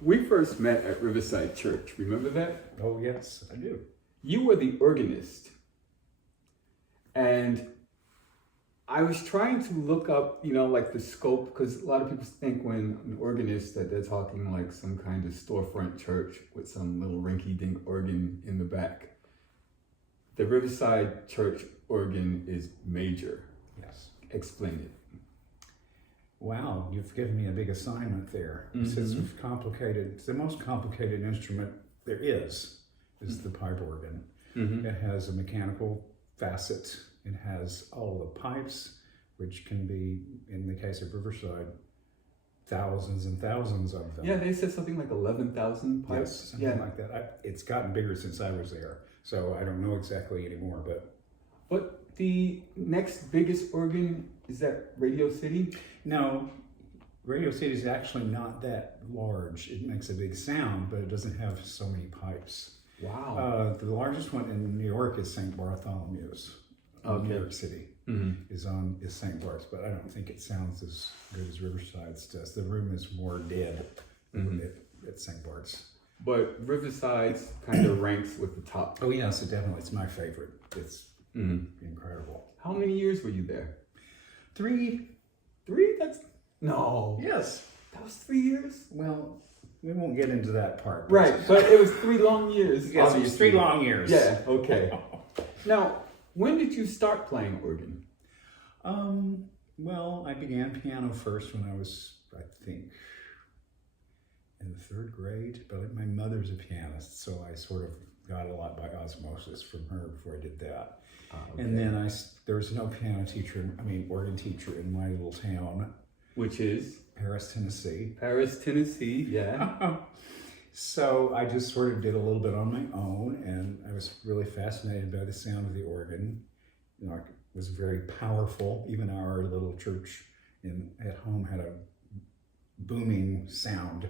we first met at Riverside Church. Remember that? Oh, yes, I do. You were the organist. And I was trying to look up, like the scope, because a lot of people think when an organist that they're talking like some kind of storefront church with some little rinky-dink organ in the back. The Riverside Church organ is major. Yes. Explain it. Wow, you've given me a big assignment there. Mm-hmm. Since we've complicated, the most complicated instrument there is the pipe organ. Mm-hmm. It has a mechanical facet. It has all the pipes, which can be, in the case of Riverside, thousands and thousands of them. Yeah, they said something like 11,000 pipes. Yes, something like that. It's gotten bigger since I was there, so I don't know exactly anymore. But the next biggest organ, is that Radio City? No, Radio City is actually not that large. It makes a big sound, but it doesn't have so many pipes. Wow. The largest one in New York is St. Bartholomew's. Okay. New York City Mm-hmm. is St. Bart's, but I don't think it sounds as good as Riverside's does. The room is more dead Mm-hmm. at St. Bart's. But Riverside's kind of ranks with the top. Oh yes, it's my favorite. It's Mm-hmm. incredible. How many years were you there? 3. 3? No. Yes. That was 3 years? Well, we won't get into that part. Right, but it was 3 long years. Yes, it was 3 long years. Yeah, okay. Now, when did you start playing organ? Well, I began piano first when I was, I think, in the 3rd grade, but my mother's a pianist, so I sort of got a lot by osmosis from her before I did that. Okay. And then there was no organ teacher in my little town. Which is? Paris, Tennessee. Paris, Tennessee, yeah. So I just sort of did a little bit on my own, and I was really fascinated by the sound of the organ. It was very powerful. Even our little church at home had a booming sound,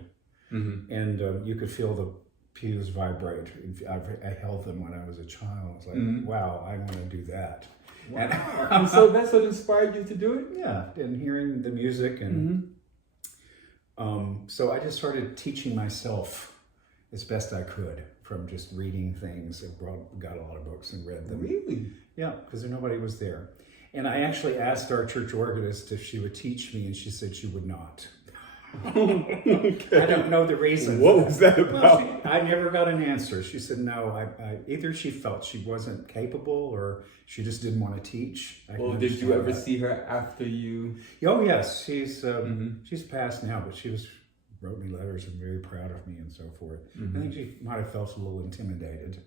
Mm-hmm. and you could feel the pews vibrate. I held them when I was a child. I was like, Mm-hmm. wow, I want to do that. Wow. And so that's what inspired you to do it? Yeah, and hearing the music, and so I just started teaching myself as best I could from just reading things. I got a lot of books and read them. Really? Yeah, because nobody was there. And I actually asked our church organist if she would teach me, and she said she would not. Okay. I don't know the reason. What was that Well, about? I never got an answer. She said no. Either she felt she wasn't capable, or she just didn't want to teach. Well, did you ever see her after you? Oh yes, she's passed now, but she wrote me letters and very proud of me and so forth. I think she might have felt a little intimidated.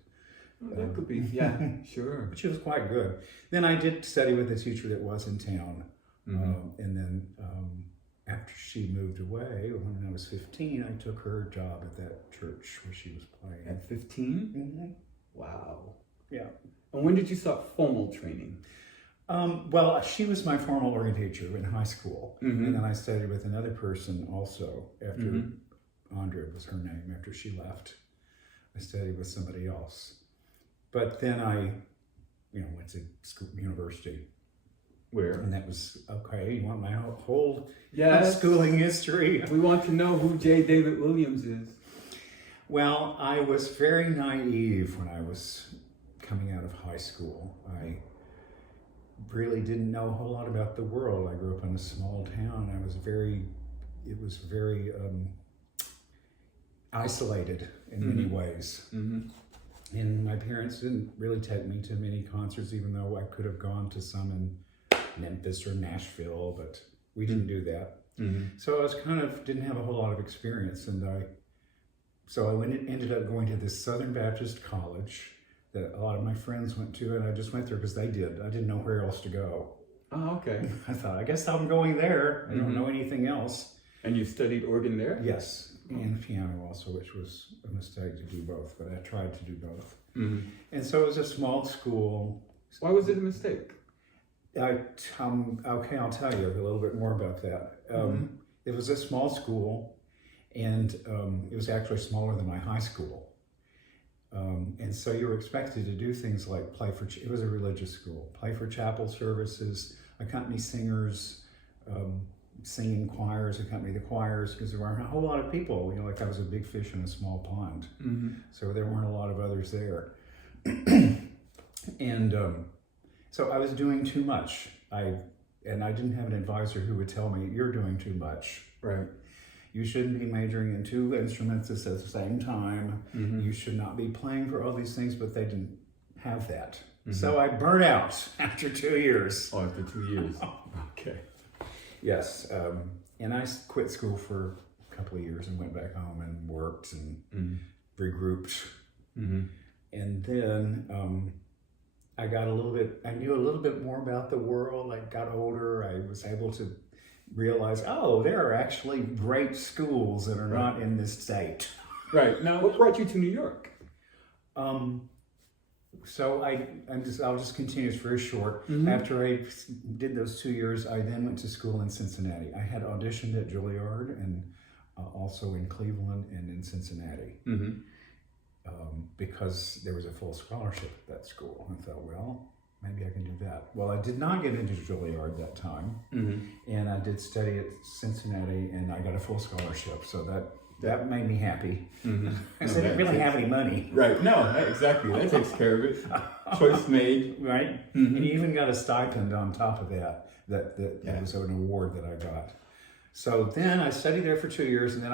Oh, that could be, yeah, sure. But she was quite good. Then I did study with a teacher that was in town, and then after she moved away, when I was 15, I took her job at that church where she was playing. At 15? Mm-hmm. Wow. Yeah. And when did you start formal training? Well, she was my formal organ teacher in high school, Mm-hmm. and then I studied with another person also after Andrea was her name. After she left, I studied with somebody else. But then I, went to university. Where? And that was, okay, you want my whole Yes. schooling history? We want to know who J. David Williams is. Well, I was very naive when I was coming out of high school. I really didn't know a whole lot about the world. I grew up in a small town. It was very isolated in many ways. Mm-hmm. And my parents didn't really take me to many concerts, even though I could have gone to some in Memphis or Nashville, but we didn't do that. Mm-hmm. So I was didn't have a whole lot of experience, and I ended up going to this Southern Baptist college that a lot of my friends went to, and I just went there because they did. I didn't know where else to go. Oh, okay. I thought, I guess I'm going there. I don't know anything else. And you studied organ there? Yes, and piano also, which was a mistake to do both, but I tried to do both. Mm-hmm. And so it was a small school. Why was it a mistake? Okay, I'll tell you a little bit more about that. It was a small school, and it was actually smaller than my high school. And so you were expected to do things like it was a religious school, play for chapel services, accompany singers, singing choirs, accompany the choirs, because there weren't a whole lot of people. You know, like I was a big fish in a small pond. So there weren't a lot of others there. And so I was doing too much. And I didn't have an advisor who would tell me, you're doing too much. Right. You shouldn't be majoring in 2 instruments at the same time. You should not be playing for all these things, but they didn't have that. So I burned out after 2 years. Oh, after 2 years. Okay. Yes. And I quit school for a couple of years and went back home and worked and regrouped. And then I knew a little bit more about the world. I got older. I was able to realize, oh, there are actually great schools that are not in this state. Right. Now, what brought you to New York? So I'll just continue. It's very short. After I did those 2 years, I then went to school in Cincinnati. I had auditioned at Juilliard and also in Cleveland and in Cincinnati because there was a full scholarship at that school. I thought, well, maybe I can do that. Well, I did not get into Juilliard that time, and I did study at Cincinnati, and I got a full scholarship. So that made me happy. I didn't really have any money. Right. No, exactly. That takes care of it. Choice made. Right. And you even got a stipend on top of that. That was an award that I got. So then I studied there for 2 years, and then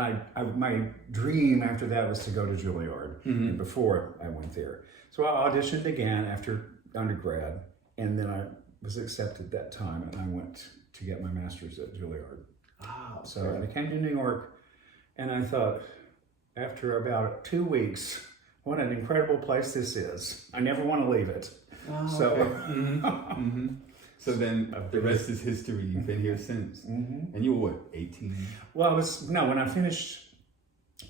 my dream after that was to go to Juilliard. And before I went there, so I auditioned again after undergrad, and then I was accepted that time, and I went to get my master's at Juilliard. Wow. So I came to New York. And I thought, after about 2 weeks, what an incredible place this is. I never want to leave it. So then the rest is history. You've been here since. And you were what, 18? Well, when I finished,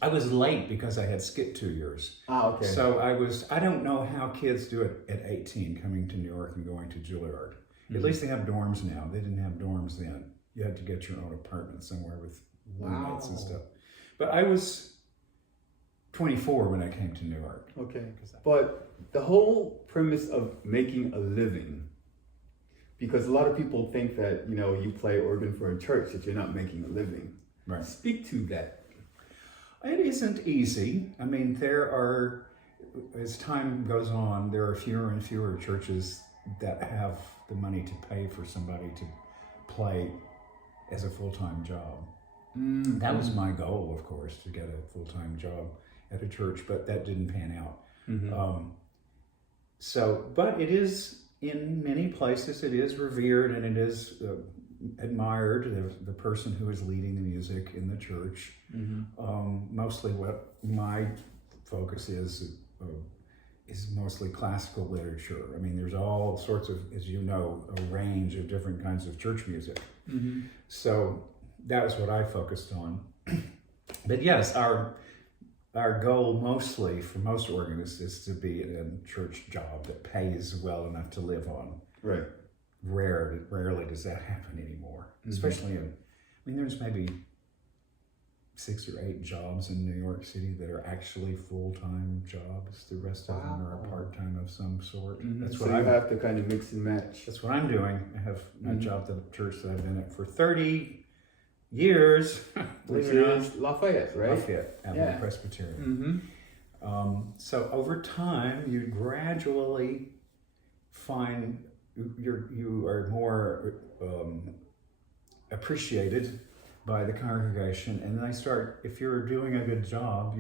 I was late because I had skipped 2 years. Okay. So I don't know how kids do it at 18, coming to New York and going to Juilliard. At least they have dorms now. They didn't have dorms then. You had to get your own apartment somewhere with roommates and stuff. But I was 24 when I came to New York. Okay. But the whole premise of making a living, because a lot of people think that, you play organ for a church, that you're not making a living. Right. Speak to that. It isn't easy. I mean, as time goes on, there are fewer and fewer churches that have the money to pay for somebody to play as a full-time job. That was my goal, of course, to get a full-time job at a church, but that didn't pan out. But it is, in many places, it is revered and it is admired, the person who is leading the music in the church. Mostly what my focus is mostly classical literature. I mean, there's all sorts of, as you know, a range of different kinds of church music. So that was what I focused on. But yes, our goal mostly for most organists is to be in a church job that pays well enough to live on. Right. Rarely does that happen anymore. Especially there's maybe 6 or 8 jobs in New York City that are actually full-time jobs. The rest of them are part-time of some sort. That's what I have to kind of mix and match. That's what I'm doing. I have a job at the church that I've been at for 30 years. Which is Lafayette, right? Lafayette, Avenue Presbyterian. So over time, you gradually find you are more appreciated by the congregation, and then if you're doing a good job,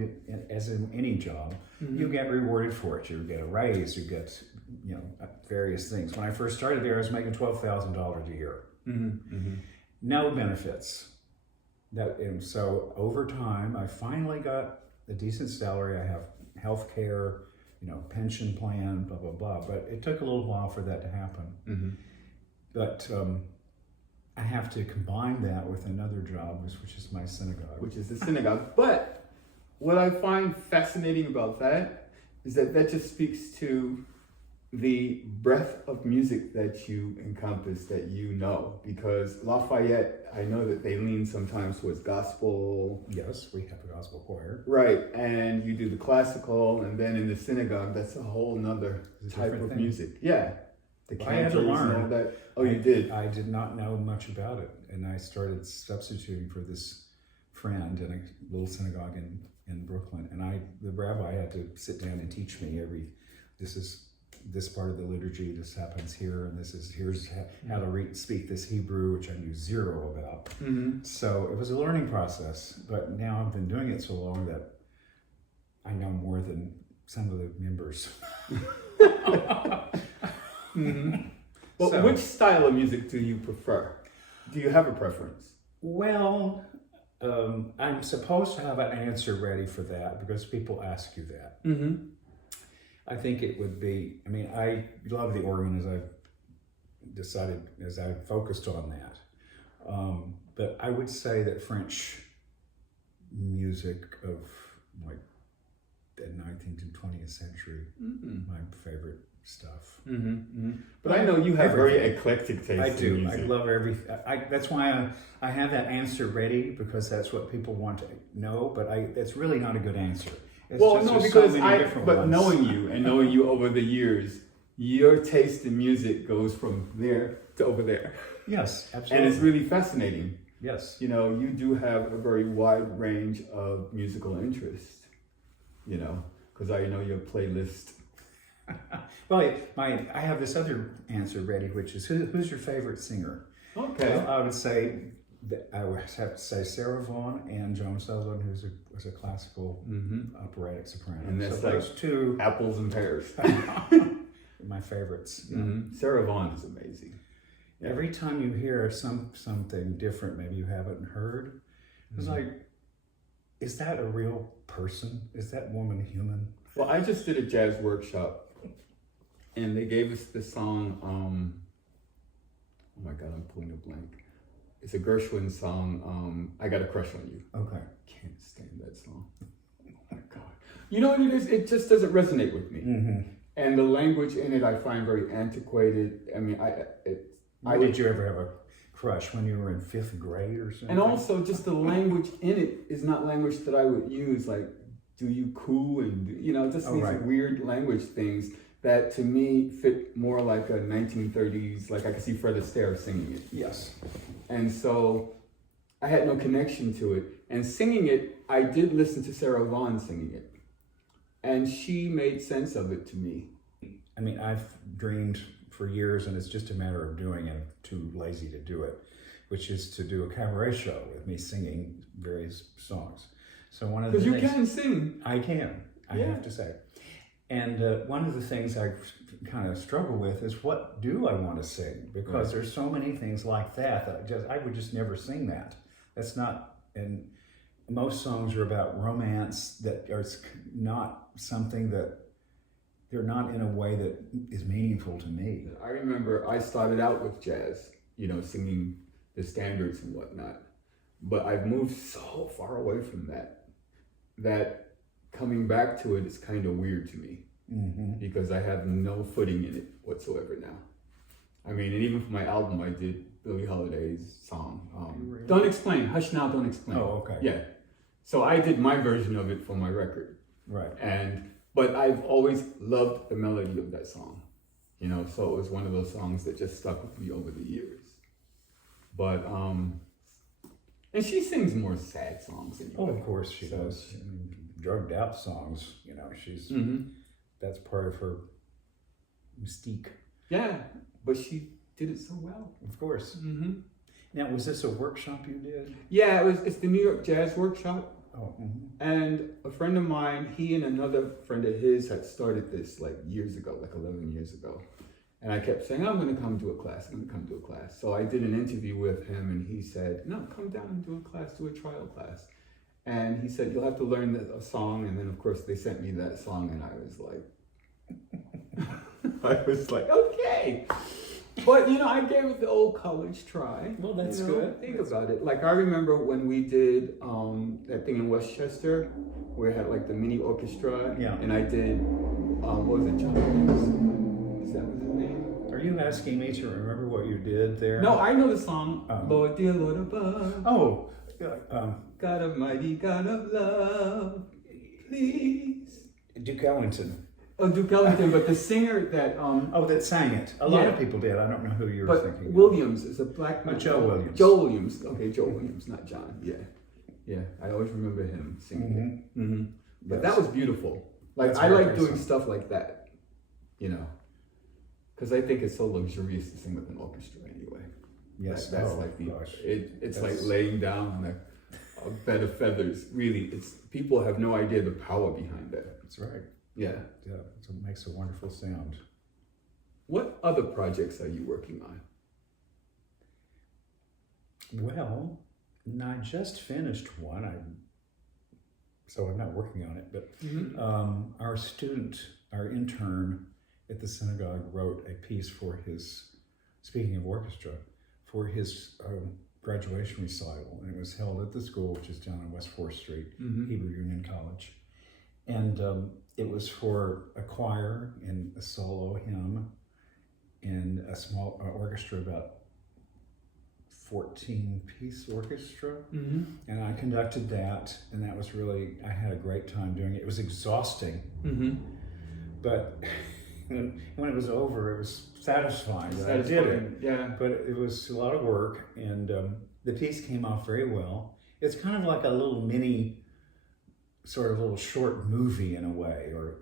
as in any job, you get rewarded for it. You get a raise, you get various things. When I first started there, I was making $12,000 a year. No benefits. And so over time, I finally got a decent salary. I have health care, pension plan, blah, blah, blah. But it took a little while for that to happen. But I have to combine that with another job, which is my synagogue. Which is the synagogue. But what I find fascinating about that is that just speaks to the breadth of music that you encompass, that because Lafayette, I know that they lean sometimes towards gospel. Yes, we have a gospel choir. Right, and you do the classical, and then in the synagogue, that's a whole nother type of music. Yeah. The I had to cantors and learn. all that. Oh, you did? I did not know much about it, and I started substituting for this friend in a little synagogue in Brooklyn, and the rabbi had to sit down and teach me this part of the liturgy, this happens here, and here's how to speak this Hebrew, which I knew zero about. Mm-hmm. So it was a learning process, but now I've been doing it so long that I know more than some of the members. Mm-hmm. Well, So- which style of music do you prefer? Do you have a preference? Well, I'm supposed to have an answer ready for that because people ask you that. Mm-hmm. I think it would be, I love the organ as I focused on that. But I would say that French music of like the 19th and 20th century, my favorite stuff. Mm-hmm. Mm-hmm. But I know you have very eclectic taste. I do. In music. I love everything. That's why I have that answer ready, because that's what people want to know. But that's really not a good answer. It's Well, just, no, there's because so many different ones. knowing you and knowing you over the years, your taste in music goes from there to over there. Yes, absolutely. And it's really fascinating. Yes. You know, you do have a very wide range of musical interest, you know, because I know your playlist. Well, I have this other answer ready, which is who's your favorite singer? Okay. Well, I would say I would have to say Sarah Vaughan and Joan Sutherland, who was a classical operatic soprano. And that's so those two apples and pears. my favorites. Yeah. Mm-hmm. Sarah Vaughan is amazing. Yeah. Every time you hear something different, maybe you haven't heard, it's like, is that a real person? Is that woman human? Well, I just did a jazz workshop, and they gave us the song, oh my God, I'm pulling a blank. It's a Gershwin song, I Got a Crush on You. Okay. Can't stand that song. Oh my God. You know what it is? It just doesn't resonate with me. Mm-hmm. And the language in it I find very antiquated. I mean, Did you ever have a crush when you were in 5th grade or something? And also just the language in it is not language that I would use, like, do you cool, and, you know, just these weird language things that to me fit more like a 1930s, like I could see Fred Astaire singing it. Yes. And so I had no connection to it. And singing it, I did listen to Sarah Vaughan singing it. And she made sense of it to me. I mean, I've dreamed for years, and it's just a matter of doing it. I'm too lazy to do it, which is to do a cabaret show with me singing various songs. So one of the Because things... you can sing. I can, I have to say. And one of the things I kind of struggle with is, what do I want to sing? Because there's so many things like that I would just never sing that. That's not, and most songs are about romance that are not something that, they're not in a way that is meaningful to me. I remember I started out with jazz, you know, singing the standards and whatnot. But I've moved so far away from that coming back to it is kind of weird to me, because I have no footing in it whatsoever now. I mean, and even for my album, I did Billie Holiday's song. Really? Don't Explain, Hush Now, Don't Explain. Oh, okay. Yeah. So I did my version of it for my record. Right. But I've always loved the melody of that song, you know, so it was one of those songs that just stuck with me over the years. But, and she sings more sad songs anyway. Oh, of course she does. I mean, drugged out songs, you know, she's, that's part of her mystique. Yeah, but she did it so well. Of course. Now, was this a workshop you did? Yeah, it's the New York Jazz Workshop. Oh. And a friend of mine, he and another friend of his had started this like years ago, like 11 years ago. And I kept saying, I'm going to come do a class, I'm going to come do a class. So I did an interview with him, and he said, no, come down and do a class, do a trial class. And he said, you'll have to learn a song. And then, of course, they sent me that song, and I was like, okay. But, you know, I gave it the old college try. Well, that's good. Think about it. Like, I remember when we did that thing in Westchester, where we had like the mini orchestra. Yeah. And I did, what was it, John Williams? Is that what his name? Are you asking me to remember what you did there? No, I know the song. Lord, dear Lord above. Oh. God Almighty, God of love, please. Duke Ellington. Oh, Duke Ellington, but the singer that Oh, that sang it. A lot Yeah. of people did. I don't know who you were but thinking. Williams is a black man. Joe Williams. Joe Williams. Okay, Joe Williams, not John. Yeah, yeah. I always remember him singing. Mhm. Mm-hmm. But Yes. that was beautiful. Like That's I very like doing nice. stuff like that, you know, because I think it's so luxurious to sing with an orchestra anyway. Yes, That's oh, like the gosh. it's That's- like laying down on a bed of feathers. Really, it's people have no idea the power behind that. That's right. Yeah. Yeah, it makes a wonderful sound. What other projects are you working on? Well, I just finished one. So I'm not working on it, but our intern at the synagogue wrote a piece for his, speaking of orchestra, for his graduation recital, and it was held at the school, which is down on West 4th Street, Hebrew Union College. And it was for a choir and a solo hymn and a small orchestra, about 14-piece orchestra. And I conducted that, and that was really, I had a great time doing it. It was exhausting, but when it was over, it was satisfying that I did it. Yeah. But it was a lot of work, and the piece came off very well. It's kind of like a little mini, sort of little short movie in a way, or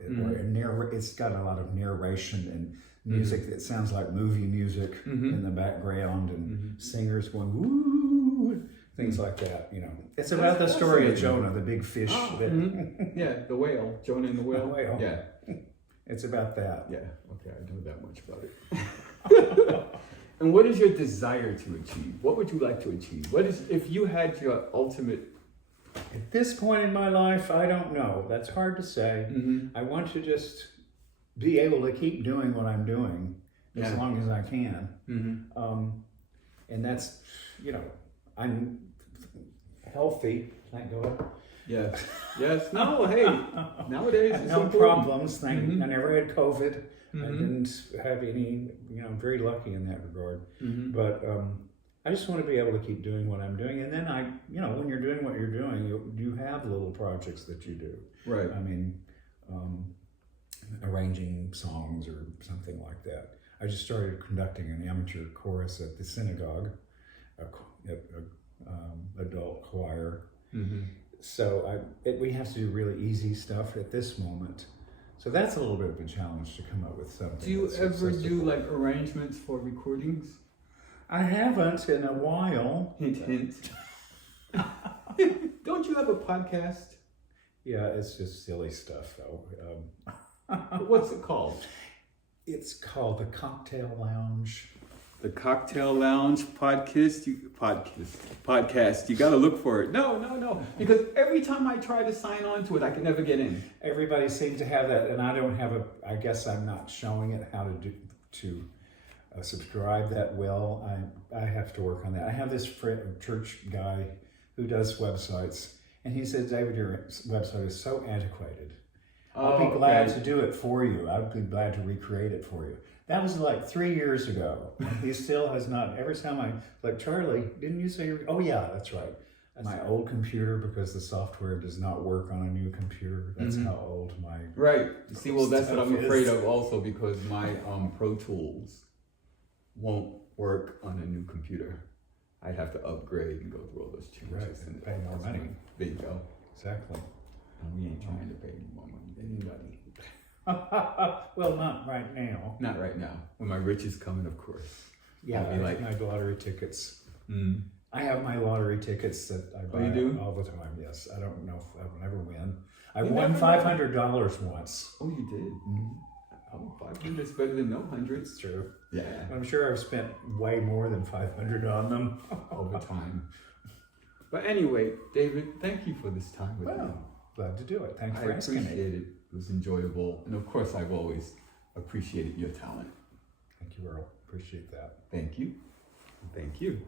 it's got a lot of narration and music that sounds like movie music in the background, and singers going woo, things like that. You know, it's about the story of Jonah, the big fish. Yeah, the whale, Jonah and the whale. The whale. Yeah, it's about that. yeah. Okay, I know that much about it. And what is your desire to achieve? What would you like to achieve? What is, if you had your ultimate? At this point in my life, I don't know. That's hard to say. I want to just be able to keep doing what I'm doing as long as I can. And that's, you know, I'm healthy, thank God. Yes. Yes. No. Hey. Nowadays, it's No important. problems. I never had COVID. I didn't have any. You know, I'm very lucky in that regard. But I just want to be able to keep doing what I'm doing, and then you know, when you're doing what you're doing, you have little projects that you do. Right. I mean, arranging songs or something like that. I just started conducting an amateur chorus at the synagogue, adult choir. So we have to do really easy stuff at this moment. So that's a little bit of a challenge to come up with something. Do you that's ever accessible. do like arrangements for recordings? I haven't in a while. Hint, hint. Don't you have a podcast? Yeah, it's just silly stuff though. What's it called? It's called the Cocktail Lounge. The Cocktail Lounge podcast. Podcast. You got to look for it. No. Because every time I try to sign on to it, I can never get in. Everybody seems to have that, and I don't have I guess I'm not showing it how to subscribe that well. I have to work on that. I have this church guy who does websites, and he said, David, your website is so antiquated. I'll be glad to do it for you. I'd be glad to recreate it for you. That was like 3 years ago. He still has not. Every time I, like, Charlie, didn't you say, oh yeah, that's right. My old computer, because the software does not work on a new computer. That's how old my Right. See, well, that's what I'm stuff afraid is. of also, because my Pro Tools won't work on a new computer. I'd have to upgrade and go through all those changes. Right, and pay more money. There you go. Exactly. And we ain't trying to pay any more money than anybody. Well, not right now. Not right now. When my rich is coming, of course. Yeah, I'll be like, my lottery tickets. mm. I have my lottery tickets that I buy you do? all the time. Yes, I don't know if I will ever win. I You won never $500 once. Oh, you did? Oh, 500 is better than no hundreds. It's true. Yeah. I'm sure I've spent way more than 500 on them. Over time. But anyway, David, thank you for this time with me. Well, glad to do it. Thanks I for asking appreciate me. it. It was enjoyable. And of course, I've always appreciated your talent. Thank you, Earl. Appreciate that. Thank you. Thank you.